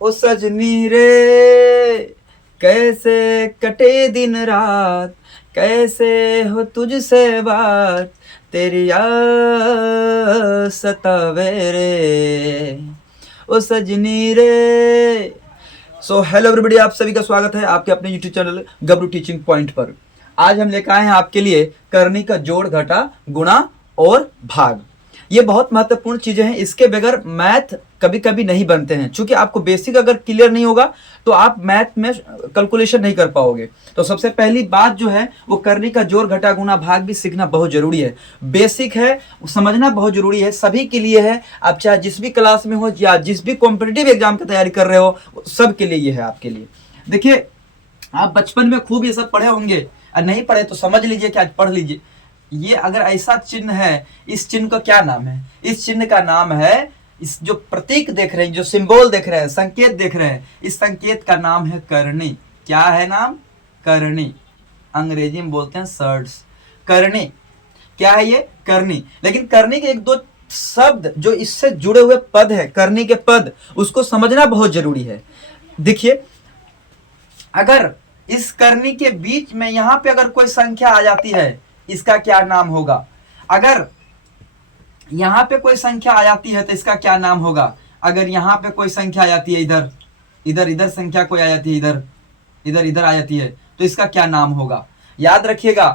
ओ सजनी रे कैसे कटे दिन रात, कैसे हो तुझसे बात, तेरी याद सतावे रे, ओ सजनी रे। सो हेलो एवरीबॉडी, आप सभी का स्वागत है आपके अपने यूट्यूब चैनल गबरू टीचिंग पॉइंट पर। आज हम लेकर आए हैं आपके लिए करनी का जोड़ घटा गुणा और भाग। ये बहुत महत्वपूर्ण चीजें हैं, इसके बगैर मैथ कभी कभी नहीं बनते हैं। चूंकि आपको बेसिक अगर क्लियर नहीं होगा तो आप मैथ में कैलकुलेशन नहीं कर पाओगे। तो सबसे पहली बात जो है वो करनी का जोड़ घटा गुणा भाग भी सीखना बहुत जरूरी है। बेसिक है, समझना बहुत जरूरी है, सभी के लिए है। आप चाहे जिस भी क्लास में हो या जिस भी कॉम्पिटिटिव एग्जाम की तैयारी कर रहे हो, सब के लिए ये है आपके लिए। देखिए, आप बचपन में खूब ये सब पढ़े होंगे, और नहीं पढ़े तो समझ लीजिए कि आज पढ़ लीजिए। ये अगर ऐसा चिन्ह है, इस चिन्ह का क्या नाम है? इस चिन्ह का नाम है, इस जो प्रतीक देख रहे हैं, जो सिंबल देख रहे हैं, संकेत देख रहे हैं, इस संकेत का नाम है करनी। क्या है नाम? करनी। अंग्रेजी में बोलते हैं सर्ड्स। करनी क्या है? ये करनी। लेकिन करनी के एक दो शब्द जो इससे जुड़े हुए पद है, करनी के पद, उसको समझना बहुत जरूरी है। देखिए, अगर इस करनी के बीच में यहां पे अगर कोई संख्या आ जाती है, इसका क्या नाम होगा? अगर यहां पे कोई संख्या आ जाती है तो इसका क्या नाम होगा? अगर यहां पे कोई संख्या आ जाती है, इधर इधर इधर संख्या कोई आ जाती है, इधर इधर इधर आ जाती है, तो इसका क्या नाम होगा? याद रखिएगा,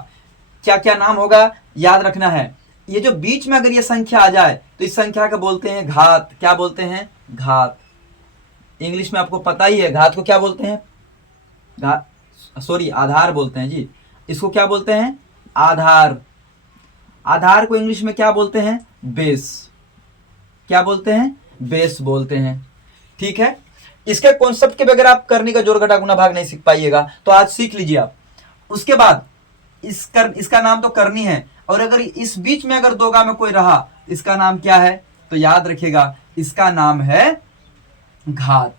क्या क्या नाम होगा याद रखना है। ये जो बीच में अगर ये संख्या आ जाए तो इस संख्या को बोलते हैं घात। क्या बोलते हैं? घात। इंग्लिश में आपको पता ही है घात को क्या बोलते हैं? आधार बोलते हैं जी। इसको क्या बोलते हैं? आधार। आधार को इंग्लिश में क्या बोलते हैं? बेस। क्या बोलते हैं? बेस बोलते हैं। ठीक है, इसके कॉन्सेप्ट के बगैर आप करने का जोड़ घटा गुणा भाग नहीं सीख पाइएगा, तो आज सीख लीजिए आप। उसके बाद इसका नाम तो करनी है, और अगर इस बीच में अगर दोगा में कोई रहा, इसका नाम क्या है? तो याद रखिएगा, इसका नाम है घात।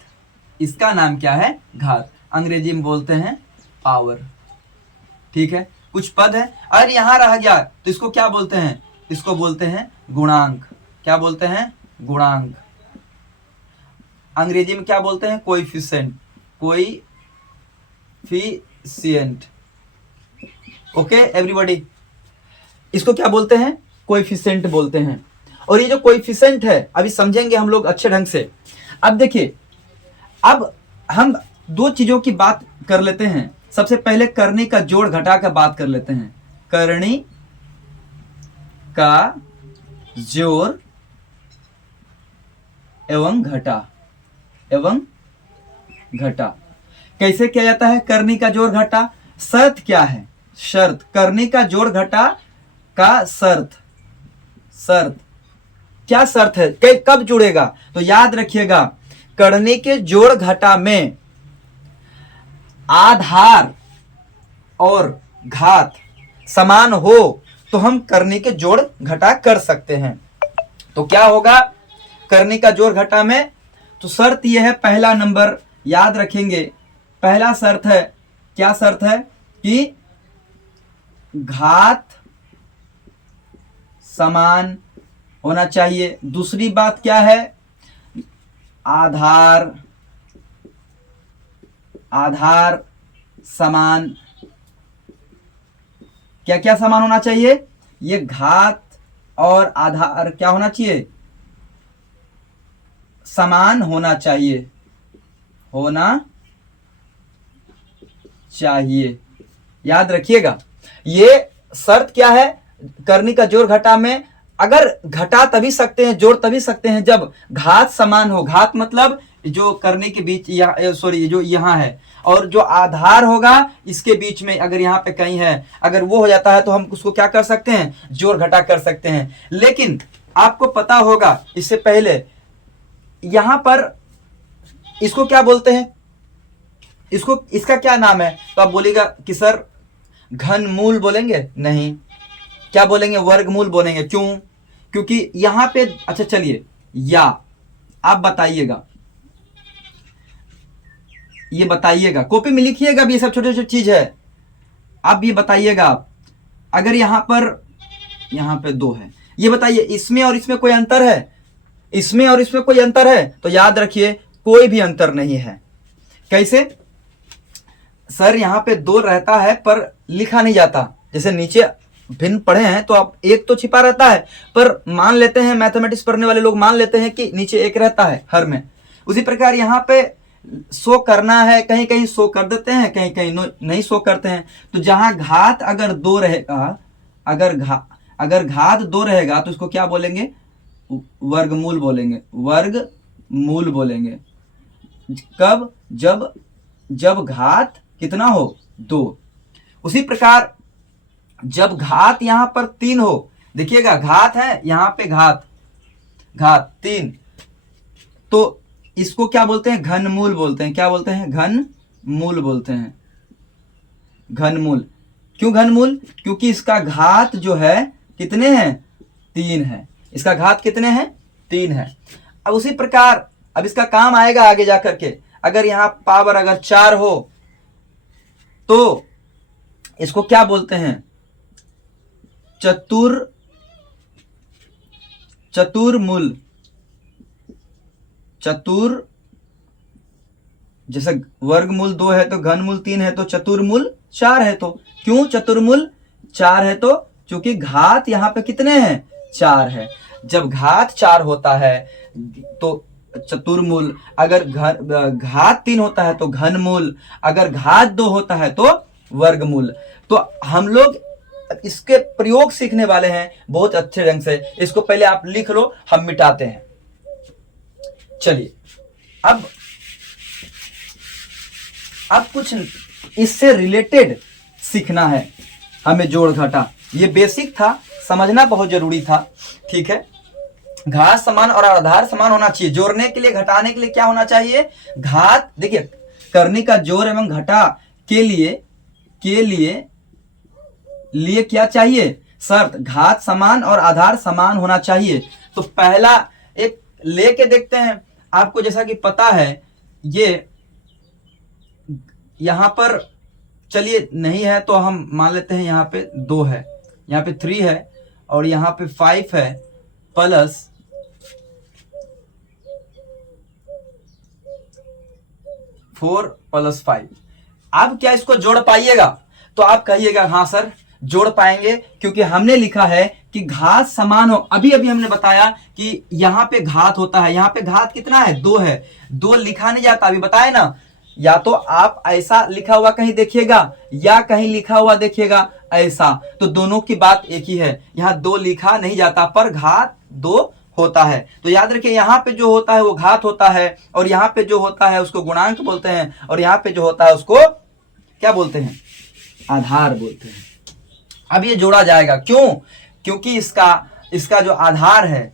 इसका नाम क्या है? घात। अंग्रेजी में बोलते हैं पावर। ठीक है, कुछ पद है, अगर यहां रह गया तो इसको क्या बोलते हैं? इसको बोलते हैं गुणांक। क्या बोलते हैं? गुणांक। अंग्रेजी में क्या बोलते हैं? कोएफिशिएंट। कोएफिशिएंट। ओके एवरीबॉडी, इसको क्या बोलते हैं? कोएफिशिएंट बोलते हैं। और ये जो कोएफिशिएंट है, अभी समझेंगे हम लोग अच्छे ढंग से। अब देखिए, अब हम दो चीजों की बात कर लेते हैं। सबसे पहले करनी का जोड़ घटा का बात कर लेते हैं। करनी का जोड़ एवं घटा, एवं घटा कैसे किया जाता है? करनी का जोड़ घटा, शर्त क्या है? शर्त, करनी का जोड़ घटा का शर्त। शर्त क्या शर्त है? कब जुड़ेगा? तो याद रखिएगा, करनी के जोड़ घटा में आधार और घात समान हो तो हम करनी के जोड़ घटा कर सकते हैं। तो क्या होगा करनी का जोड़ घटा में? तो शर्त यह है, पहला नंबर याद रखेंगे, पहला शर्त है, क्या शर्त है? कि घात समान होना चाहिए। दूसरी बात क्या है? आधार समान। क्या क्या समान होना चाहिए? ये घात और आधार क्या होना चाहिए? समान होना चाहिए। होना चाहिए, याद रखिएगा। ये शर्त क्या है करनी का जोड़ घटा में? अगर घटा तभी सकते हैं, जोड़ तभी सकते हैं जब घात समान हो। घात मतलब जो करने के बीच, जो यहाँ है, और जो आधार होगा इसके बीच में अगर यहाँ पे कहीं है, अगर वो हो जाता है तो हम उसको क्या कर सकते हैं? जोड़ घटा कर सकते हैं। लेकिन आपको पता होगा, इससे पहले यहां पर इसको क्या बोलते हैं? इसका क्या नाम है? तो आप बोलेगा कि सर घनमूल बोलेंगे? नहीं। क्या बोलेंगे? वर्गमूल बोलेंगे। क्यों? क्योंकि यहां पे, अच्छा चलिए, या आप बताइएगा, ये बताइएगा, कॉपी में लिखिएगा भी, ये सब छोटे छोटे चीज है। आप ये बताइएगा, अगर यहां पे 2 है, ये बताइए इसमें और इसमें कोई अंतर है? इसमें और इसमें कोई अंतर है? तो याद रखिए, कोई भी अंतर नहीं है। कैसे सर, यहाँ पे 2 रहता है पर लिखा नहीं जाता। जैसे नीचे भिन्न पढ़े हैं तो आप एक तो छिपा रहता है, पर मान लेते हैं मैथमेटिक्स पढ़ने वाले लोग मान लेते हैं कि नीचे एक रहता है हर में। उसी प्रकार यहाँ पे शो करना है, कहीं कहीं शो कर देते हैं, कहीं कहीं नहीं शो करते हैं। तो जहां घात अगर 2 रहेगा, अगर घात 2 रहेगा तो इसको क्या बोलेंगे? वर्गमूल बोलेंगे, वर्गमूल बोलेंगे। कब? जब घात कितना हो? 2। उसी प्रकार जब घात यहां पर 3 हो, देखिएगा घात है यहां पे, घात 3, तो इसको क्या बोलते हैं? घनमूल बोलते हैं। क्या बोलते हैं? घनमूल बोलते हैं। घनमूल। क्यों घनमूल? क्योंकि इसका घात जो है कितने हैं? 3 है। इसका घात कितने हैं? 3 है। अब उसी प्रकार अब इसका काम आएगा आगे जाकर के। अगर यहां पावर अगर 4 हो तो इसको क्या बोलते हैं? चतुर्मूल। जैसे वर्गमूल 2 है तो घनमूल 3 है तो चतुर्मूल 4 है। तो क्यों चतुर्मूल 4 है? तो क्योंकि घात यहां पे कितने हैं? 4 है। जब घात 4 होता है तो चतुर्मूल, अगर घात 3 होता है तो घनमूल, अगर घात 2 होता है तो वर्गमूल। तो हम लोग इसके प्रयोग सीखने वाले हैं बहुत अच्छे ढंग से। इसको पहले आप लिख लो, हम मिटाते हैं। चलिए अब कुछ इससे रिलेटेड सीखना है हमें। जोड़ घटा ये बेसिक था, समझना बहुत जरूरी था। ठीक है, घात समान और आधार समान होना चाहिए। जोड़ने के लिए, घटाने के लिए क्या होना चाहिए? घात, देखिए करने का जोड़ एवं घटा के लिए क्या चाहिए? शर्त घात समान और आधार समान होना चाहिए। तो पहला एक लेके देखते हैं। आपको जैसा कि पता है, ये यहां पर चलिए नहीं है तो हम मान लेते हैं यहां पे 2 है, यहां पे 3 है और यहां पे 5 है, प्लस 4 प्लस 5। अब क्या इसको जोड़ पाइएगा? तो आप कहिएगा हाँ सर जोड़ पाएंगे, क्योंकि हमने लिखा है कि घात समान हो। अभी हमने बताया कि यहां पे घात होता है, यहां पे घात कितना है? 2 है। 2 लिखा नहीं जाता, अभी बताए ना। या तो आप ऐसा लिखा हुआ कहीं देखिएगा या कहीं लिखा हुआ देखिएगा ऐसा, तो दोनों की बात एक ही है। यहां 2 लिखा नहीं जाता पर घात 2 होता है। तो याद रखिए, यहां पे जो होता है वो घात होता है, और यहां पे जो होता है उसको गुणांक बोलते हैं, और यहां पे जो होता है उसको क्या बोलते हैं? आधार बोलते हैं। अब ये जोड़ा जाएगा, क्यों? क्योंकि इसका जो आधार है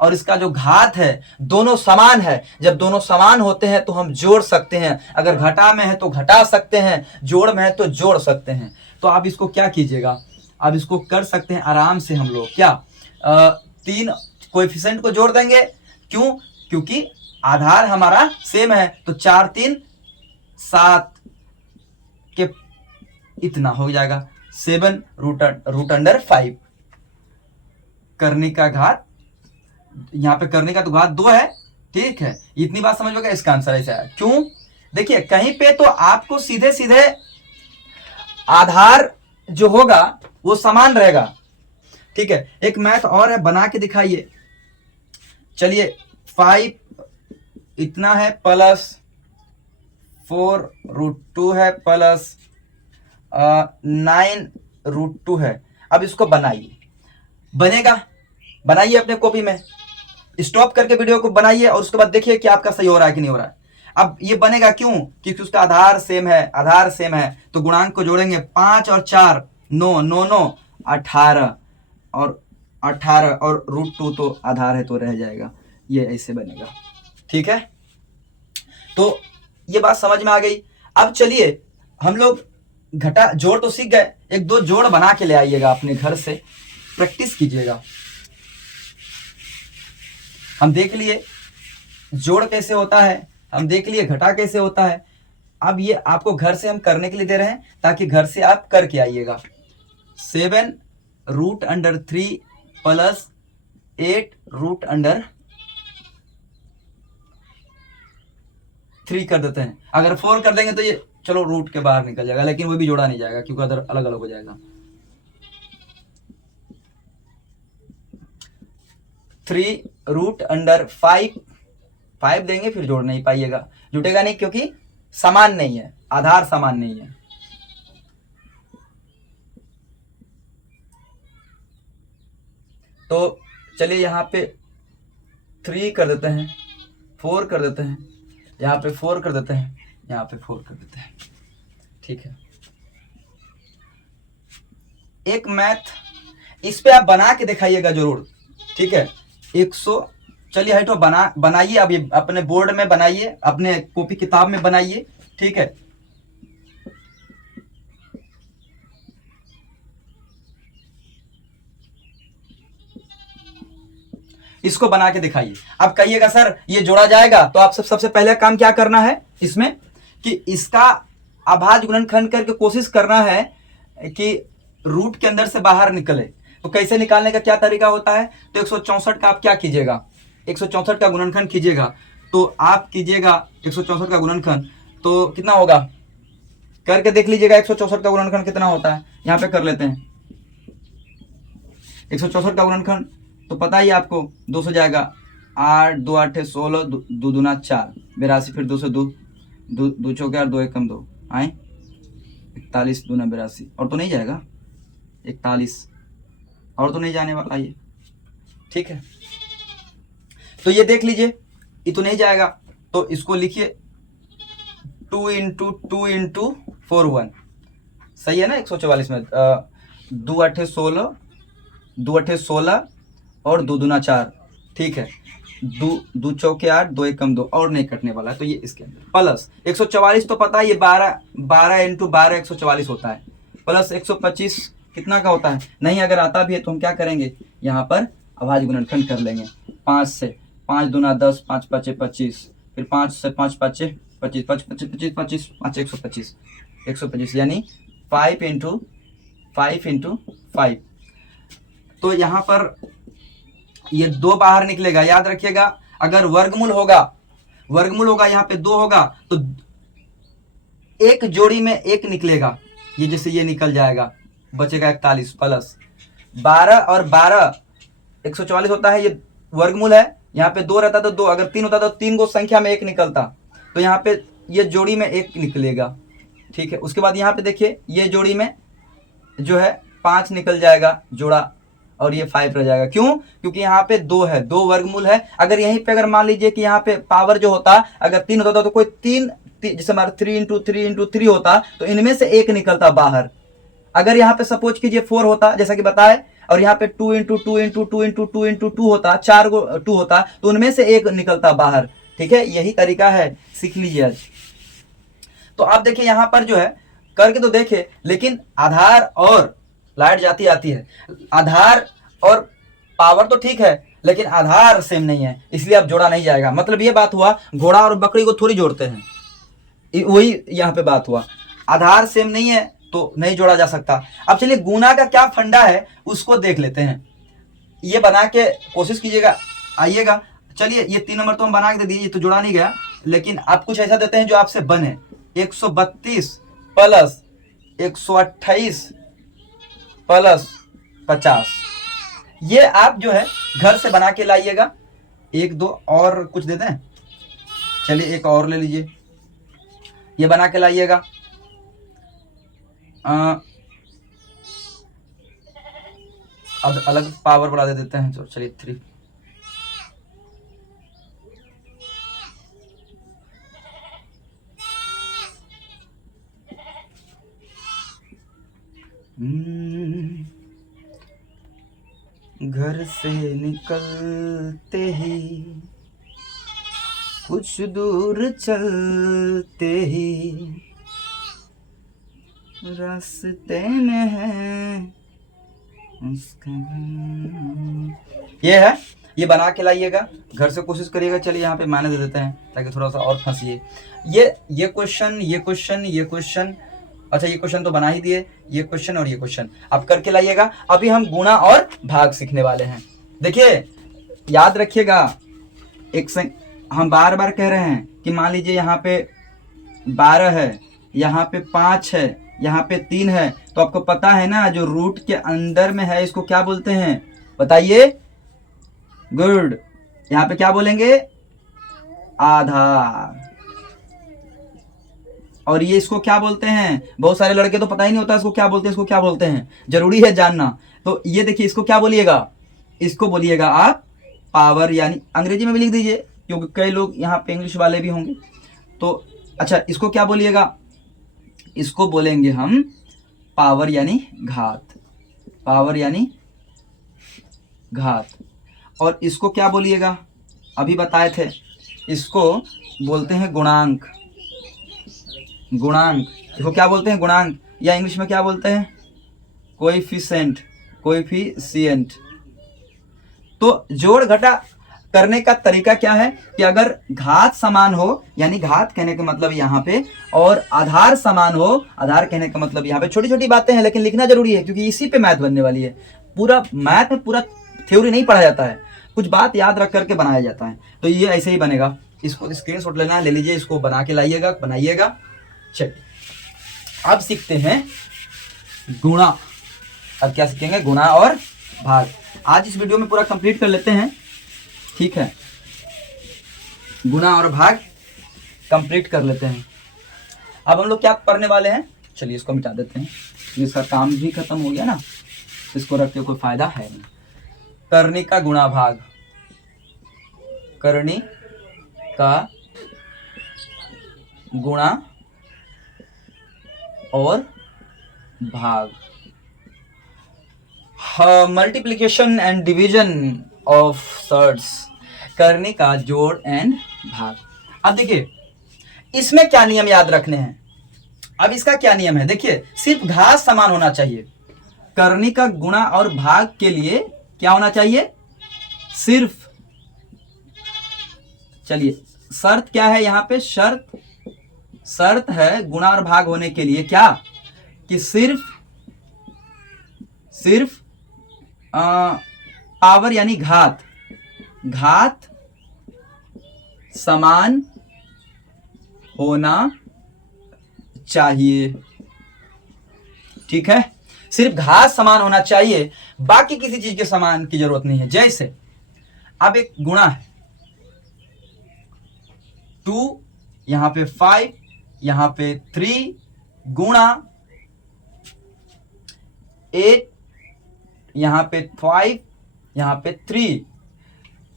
और इसका जो घात है दोनों समान है। जब दोनों समान होते हैं तो हम जोड़ सकते हैं। अगर घटा में है तो घटा सकते हैं, जोड़ में है तो जोड़ सकते हैं। तो आप इसको क्या कीजिएगा? अब इसको कर सकते हैं आराम से हम लोग। क्या 3 कोएफिशिएंट को जोड़ देंगे। क्यों? क्योंकि आधार हमारा सेम है। तो 4 3 7 के इतना हो जाएगा 7 रूट अंडर 5। करने का घात, यहां पे करने का तो घात 2 है। ठीक है, इतनी बात समझ में, इसका आंसर ऐसा है। क्यों? देखिए कहीं पे तो आपको सीधे सीधे आधार जो होगा वो समान रहेगा। ठीक है, एक मैथ और है, बना के दिखाइए। चलिए 5 इतना है प्लस 4 रूट 2 है प्लस 9 रूट 2 है। अब इसको बनाइए, बनेगा? बनाइए अपने कॉपी में, स्टॉप करके वीडियो को बनाइए और उसके बाद देखिए कि आपका सही हो रहा है कि नहीं हो रहा है। अब ये बनेगा क्यों? क्योंकि उसका आधार सेम है। तो गुणांक को जोड़ेंगे, 5 और 4 9 9 9 18 और 18 और रूट 2 तो आधार है तो रह जाएगा। ये ऐसे बनेगा। ठीक है, तो ये बात समझ में आ गई। अब चलिए हम लोग घटा जोड़ तो सीख गए, 1-2 जोड़ बना के ले आइएगा अपने घर से, प्रैक्टिस कीजिएगा। हम देख लिए जोड़ कैसे होता है, हम देख लिए घटा कैसे होता है। अब ये आपको घर से हम करने के लिए दे रहे हैं ताकि घर से आप करके आइएगा। 7 root under 3 plus 8 root under 3 कर देते हैं। अगर 4 कर देंगे तो ये चलो रूट के बाहर निकल जाएगा, लेकिन वो भी जोड़ा नहीं जाएगा क्योंकि अदर अलग अलग हो जाएगा। 3 रूट अंडर 5 देंगे फिर जोड़ नहीं पाइएगा, जुटेगा नहीं क्योंकि समान नहीं है, आधार समान नहीं है। तो चलिए यहाँ पे 3 कर देते हैं, 4 कर देते हैं, यहाँ पे 4 कर देते हैं, यहाँ पे 4 कर देते हैं। ठीक है, एक मैथ इस पे आप बना के दिखाइएगा जरूर। ठीक है, 100 चलिए हटो, बनाइए अब, ये अपने बोर्ड में बनाइए, अपने कॉपी किताब में बनाइए। ठीक है, इसको बना के दिखाइए। अब कहिएगा सर ये जोड़ा जाएगा, तो आप सबसे पहले काम क्या करना है इसमें कि इसका अभाज्य गुणनखंड करके कोशिश करना है कि रूट के अंदर से बाहर निकले। तो कैसे निकालने का क्या तरीका होता है, तो 164 का आप क्या कीजिएगा, 164 का गुणनखंड कीजिएगा। तो आप कीजिएगा 164 का गुणनखंड, तो कितना होगा करके देख लीजिएगा। 164 का गुणनखंड कितना होता है, यहाँ पे कर लेते हैं। 164 का गुणनखंड तो पता ही आपको 2 से जाएगा, 8 2 8 16, 2 दूना 4 82, फिर 2 से 2 चौके 8, 2 1 कम 2 आए 41 दूना 82, और तो नहीं जाएगा 41, और तो नहीं जाने वाला ये। ठीक है, तो ये देख लीजिए ये तो नहीं जाएगा, तो इसको लिखिए 2 इंटू 2 इंटू 4 1, सही है ना। 144 में 2 8 16, 2 8 16 और 2 दूना 4। ठीक है, 2 चौके 8, 2 1 कम 2, और नहीं कटने वाला है, तो ये इसके अंदर प्लस 144 तो पता है ये 12 इंटू 12 144 होता है, प्लस 125 कितना का होता है, नहीं अगर आता भी है तो हम क्या करेंगे, यहाँ पर अभाज्य गुणनखंड कर लेंगे। 5 से 5 दूना 10, 5 5 25, फिर 5 से 5 5 25, 5 25 25 25 5 125, 125 यानी 5 इंटू 5। तो यहाँ पर ये 2 बाहर निकलेगा, याद रखिएगा। अगर वर्गमूल होगा यहाँ पे 2 होगा तो एक जोड़ी में 1 निकलेगा, ये जैसे ये निकल जाएगा, बचेगा 41 प्लस 12 और 12 144 होता है, ये वर्गमूल है। यहाँ पे 2 रहता तो 2, अगर 3 होता तो 3 को संख्या में 1 निकलता, तो यहाँ पे ये जोड़ी में 1 निकलेगा। ठीक है, उसके बाद यहाँ पे देखिए ये जोड़ी में जो है 5 निकल जाएगा जोड़ा, और ये 5 रह जाएगा। क्यों, क्योंकि यहाँ पे 2 है, 2 वर्गमूल है। अगर यहीं पे अगर मान लीजिए कि यहाँ पे पावर जो होता अगर 3 होता तो कोई 3 जैसे हमारा 3 इंटू 3 होता तो इनमें से 1 निकलता बाहर। अगर यहाँ पे सपोज कीजिए 4 होता जैसा कि बताए, और यहाँ पे 2 इंटू 2 इंटू 2 इंटू 2 इंटू 2 होता, 4 को 2 होता, तो उनमें से 1 निकलता बाहर। ठीक है, यही तरीका है, सीख लीजिए आज। तो आप देखिए यहाँ पर जो है करके तो देखिए, लेकिन आधार और लाइट जाती आती है, आधार और पावर तो ठीक है लेकिन आधार सेम नहीं है, इसलिए अब जोड़ा नहीं जाएगा। मतलब ये बात हुआ, घोड़ा और बकरी को थोड़ी जोड़ते हैं, वही यहाँ पे बात हुआ, आधार सेम नहीं है तो नहीं जोड़ा जा सकता। अब चलिए गुना का क्या फंडा है उसको देख लेते हैं, ये बना के कोशिश कीजिएगा, आइएगा। चलिए ये 3 नंबर तो हम बना के दे दिए, ये तो जोड़ा नहीं गया, लेकिन आप कुछ ऐसा देते हैं जो आपसे बने। 132 प्लस 128 प्लस 50, ये आप जो है घर से बना के लाइएगा। 1 2 और कुछ दे दें, चलिए एक और ले लीजिए, ये बना के लाइएगा। अब अलग पावर बढ़ा दे देते हैं, तो चलिए 3। घर से निकलते ही कुछ दूर चलते ही रास्ते में है उसका, ये है, ये बना के लाइएगा, घर से कोशिश करिएगा। चलिए यहाँ पे मैंने दे देते हैं ताकि थोड़ा सा और फंसिए। ये क्वेश्चन, अच्छा ये क्वेश्चन तो बना ही दिए, ये क्वेश्चन और ये क्वेश्चन आप करके लाइएगा। अभी हम गुणा और भाग सीखने वाले हैं। देखिए याद रखिएगा, हम बार बार कह रहे हैं कि मान लीजिए यहाँ पे 12 है, यहाँ पे 5 है, यहाँ पे 3 है, तो आपको पता है ना जो रूट के अंदर में है इसको क्या बोलते हैं, बताइए। गुड। यहाँ पे क्या बोलेंगे, आधार। और ये इसको क्या बोलते हैं, बहुत सारे लड़के तो पता ही नहीं होता इसको क्या बोलते हैं, इसको क्या बोलते हैं, जरूरी है जानना। तो ये देखिए इसको क्या बोलिएगा, इसको बोलिएगा आप पावर, यानी अंग्रेजी में भी लिख दीजिए क्योंकि कई लोग यहाँ पे इंग्लिश वाले भी होंगे। तो अच्छा इसको क्या बोलिएगा, इसको बोलेंगे हम पावर यानी घात, पावर यानी घात। और इसको क्या बोलिएगा, अभी बताए थे, इसको बोलते हैं गुणांक, गुणांक। इसको क्या बोलते हैं, गुणांक, या इंग्लिश में क्या बोलते हैं, कोएफिशिएंट, कोएफिशिएंट। तो जोड़ घटा करने का तरीका क्या है कि अगर घात समान हो, यानी घात कहने का मतलब यहाँ पे, और आधार समान हो, आधार कहने का मतलब यहाँ पे, छोटी छोटी बातें हैं लेकिन लिखना जरूरी है क्योंकि इसी पे मैथ बनने वाली है। पूरा मैथ में पूरा थ्योरी नहीं पढ़ा जाता है, कुछ बात याद रख करके बनाया जाता है। तो ये ऐसे ही बनेगा, इसको स्क्रीनशॉट लेना है, ले लीजिए, इसको बना के लाइएगा, बनाइएगा। चलिए अब सीखते हैं गुणा। अब क्या सीखेंगे, गुणा और भाग। आज इस वीडियो में पूरा कंप्लीट कर लेते हैं, ठीक है, गुणा और भाग कंप्लीट कर लेते हैं। अब हम लोग क्या पढ़ने वाले हैं, चलिए इसको मिटा देते हैं, इसका काम भी खत्म हो गया ना, इसको रख के कोई फायदा है नहीं। करनी का गुणा भाग, करनी का गुणा और भाग, multiplication and division of surds, करने का जोड़ एंड भाग। अब देखिए इसमें क्या नियम याद रखने हैं, अब इसका क्या नियम है, देखिए सिर्फ घात समान होना चाहिए। करनी का गुणा और भाग के लिए क्या होना चाहिए, सिर्फ, चलिए शर्त क्या है यहाँ पे, शर्त है गुणा और भाग होने के लिए क्या, कि सिर्फ पावर यानी घात समान होना चाहिए, ठीक है, सिर्फ घात समान होना चाहिए, बाकी किसी चीज के समान की जरूरत नहीं है। जैसे अब एक गुणा है, 2 यहां पे 5 यहां पे 3 गुणा 8 यहां पे 5 यहां पे 3।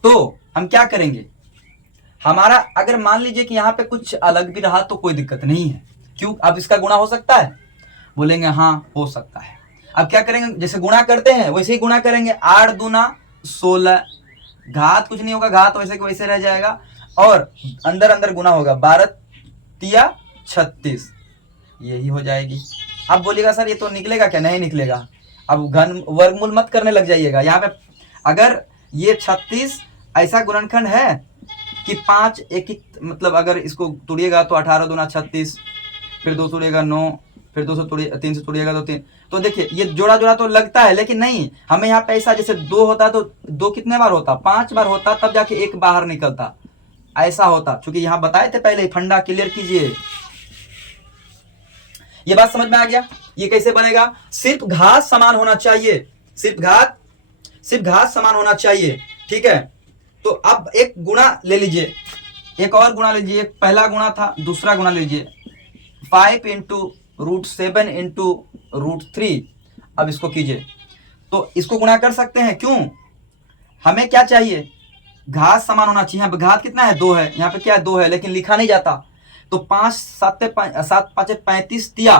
तो हम क्या करेंगे, हमारा अगर मान लीजिए कि यहां पे कुछ अलग भी रहा तो कोई दिक्कत नहीं है, क्यों, अब इसका गुणा हो सकता है, बोलेंगे हाँ हो सकता है। अब क्या करेंगे, जैसे गुणा करते हैं वैसे ही गुणा करेंगे, 8 दूना 16, घात कुछ नहीं होगा, घात वैसे के वैसे रह जाएगा, और अंदर अंदर गुणा होगा, 12 तिया 36, यही हो जाएगी। अब बोलिएगा सर ये तो निकलेगा क्या, नहीं निकलेगा। अब घन वर्गमूल मत करने लग जाइएगा, यहाँ पे अगर ये 36 ऐसा गुणनखंड है कि 5 एक मतलब अगर इसको तोड़िएगा तो 18 दूना 36, फिर 2 तोड़िएगा 9, फिर 2 से 3 से तोड़िएगा तो 3। तो देखिए ये जोड़ा जोड़ा तो लगता है, लेकिन नहीं, हमें यहाँ पे ऐसा जैसे 2 होता तो 2 कितने बार होता, 5 बार होता, तब जाके 1 बाहर निकलता, ऐसा होता। क्योंकि यहाँ बताए थे पहले, फंडा क्लियर कीजिए। ये बात समझ में आ गया, ये कैसे बनेगा, सिर्फ घात समान होना चाहिए, सिर्फ घात समान होना चाहिए, ठीक है। तो अब एक गुणा ले लीजिए, एक और गुणा लीजिए, पहला गुणा था, दूसरा गुणा लीजिए, 5 इंटू √7 इंटू √3। अब इसको कीजिए, तो इसको गुणा कर सकते हैं, क्यों, हमें क्या चाहिए, घात समान होना चाहिए। यहाँ पे घात कितना है, 2 है, यहाँ पे क्या है, 2 है, लेकिन लिखा नहीं जाता। तो 5 7 5 35 तिया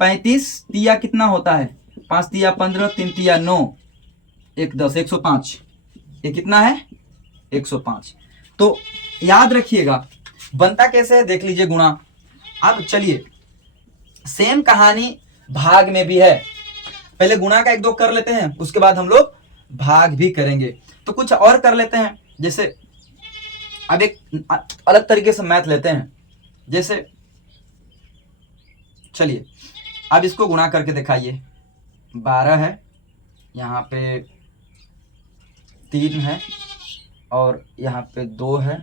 35 तिया कितना होता है, 5 तिया 15, 3 तिया 9, 1 10, 105। ये कितना है, 105। तो याद रखिएगा बनता कैसे है, देख लीजिए गुणा। अब चलिए सेम कहानी भाग में भी है, पहले गुणा का 1-2 कर लेते हैं, उसके बाद हम लोग भाग भी करेंगे। तो कुछ और कर लेते हैं, जैसे अब एक अलग तरीके से मैथ लेते हैं, जैसे चलिए अब इसको गुणा करके दिखाइए, 12 है, यहाँ पे 3 है, और यहाँ पे 2 है,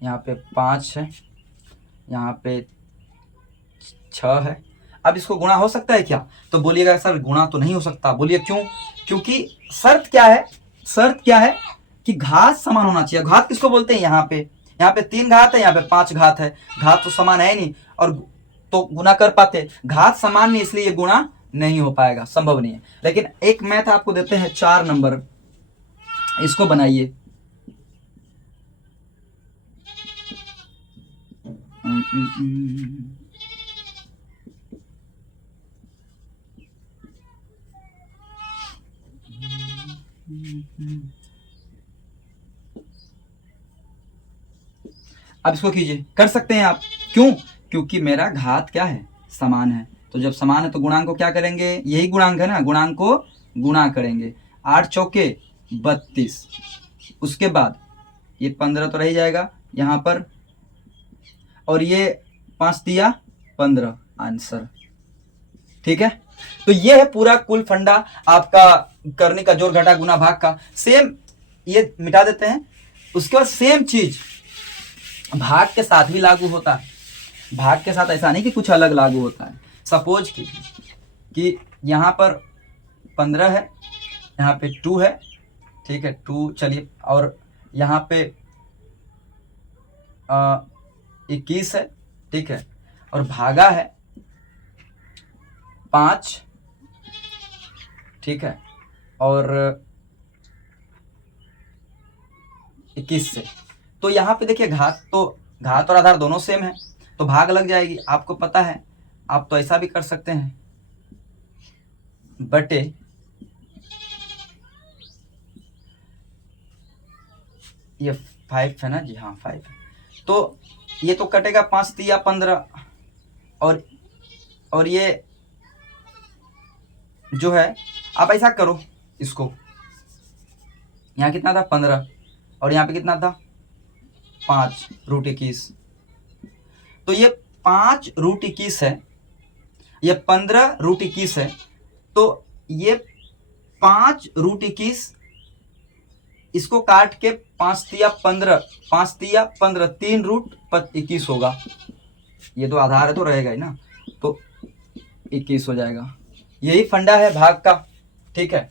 यहाँ पे 5 है, यहाँ पे 6 है। अब इसको गुणा हो सकता है क्या? तो बोलिएगा सर गुणा तो नहीं हो सकता। बोलिए क्यों? क्योंकि शर्त क्या है? शर्त क्या है कि घात समान होना चाहिए। घात किसको बोलते हैं? यहाँ पे 3 घात है, यहाँ पे 5 घात है। घात तो समान है नहीं और तो गुना कर पाते। घात समान नहीं, इसलिए गुणा नहीं हो पाएगा, संभव नहीं है। लेकिन एक मैथ आपको देते हैं 4 नंबर, इसको बनाइए। अब इसको कीजिए, कर सकते हैं आप। क्यों? क्योंकि मेरा घात क्या है? समान है। तो जब समान है तो गुणांक को क्या करेंगे? यही गुणांक है ना, गुणांक को गुणा करेंगे। 8 चौके 32, उसके बाद ये 15 तो रह जाएगा यहाँ पर, और ये 5 दिया 15, आंसर। ठीक है, तो ये है पूरा कुल फंडा आपका करने का, जोड़ घटा गुना भाग का। सेम ये मिटा देते हैं। उसके बाद सेम चीज भाग के साथ भी लागू होता है। भाग के साथ ऐसा नहीं कि कुछ अलग लागू होता है। सपोज कि यहाँ पर 15 है, यहाँ पे 2 है, ठीक है 2, चलिए, और यहाँ पे 21 है, ठीक है, और भागा है 5, ठीक है, और 21 से। तो यहाँ पे देखिए घात और आधार दोनों सेम है, तो भाग लग जाएगी। आपको पता है, आप तो ऐसा भी कर सकते हैं, बटे ये 5 है ना जी, हाँ 5 है, तो ये तो कटेगा 5 तिया 15, और ये जो है, आप ऐसा करो इसको, यहाँ कितना था 15 और यहाँ पे कितना था 5√21, तो ये 5√21 है, ये 15√21 है, तो ये 5√21, इसको काट के 5 तिया 15, 5 तिया 15, 3√21 होगा। ये तो आधार है तो रहेगा ही ना, तो 21 हो जाएगा। यही फंडा है भाग का, ठीक है।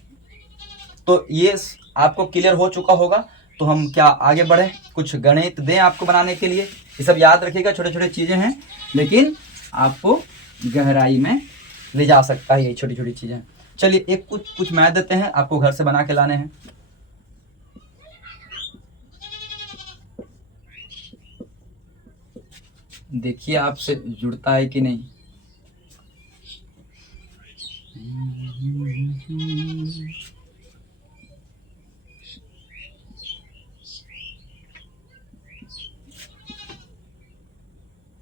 तो ये आपको क्लियर हो चुका होगा। तो हम क्या आगे बढ़े, कुछ गणित दें आपको बनाने के लिए। ये सब याद रखिएगा, छोटे छोटे चीजें हैं, लेकिन आपको गहराई में ले जा सकता है ये छोटी छोटी चीजें। चलिए एक कुछ मैथ देते हैं, आपको घर से बना के लाने हैं। देखिए आपसे जुड़ता है कि नहीं।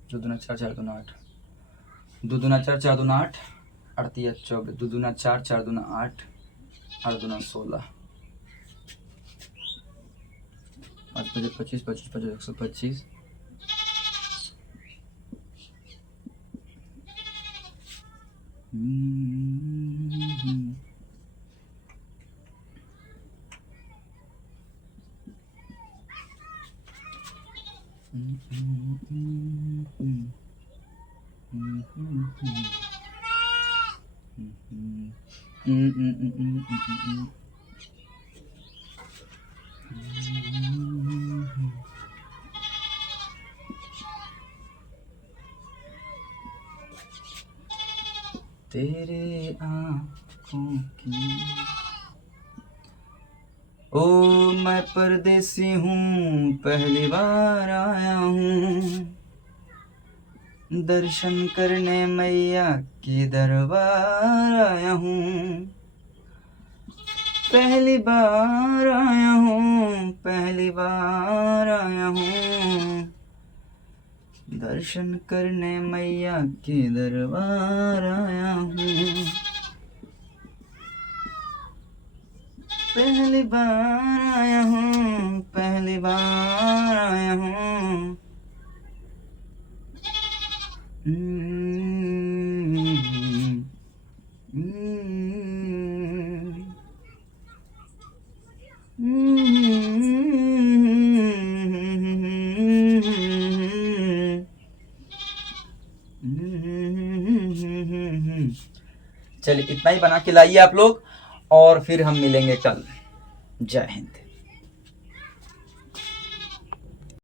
दो दूना 4, 4 दूना 8, 2 दूना 4, 4 दूना 8, 8 तिया 24, 2 दूना 4, 4 दूना 8, 8 दूना 16, 5 5 25, 25 5 125, तेरे आँखों की। ओ मैं परदेसी हूँ, पहली बार आया हूँ, दर्शन करने मैया के दरबार आया हूँ, पहली बार आया हूँ, पहली बार आया हूँ, दर्शन करने मैया के दरबार आया हूँ, पहली बार आया हूँ, पहली बार आया हूँ। चलिए इतना ही बना के लाइए आप लोग, और फिर हम मिलेंगे कल। जय हिंद।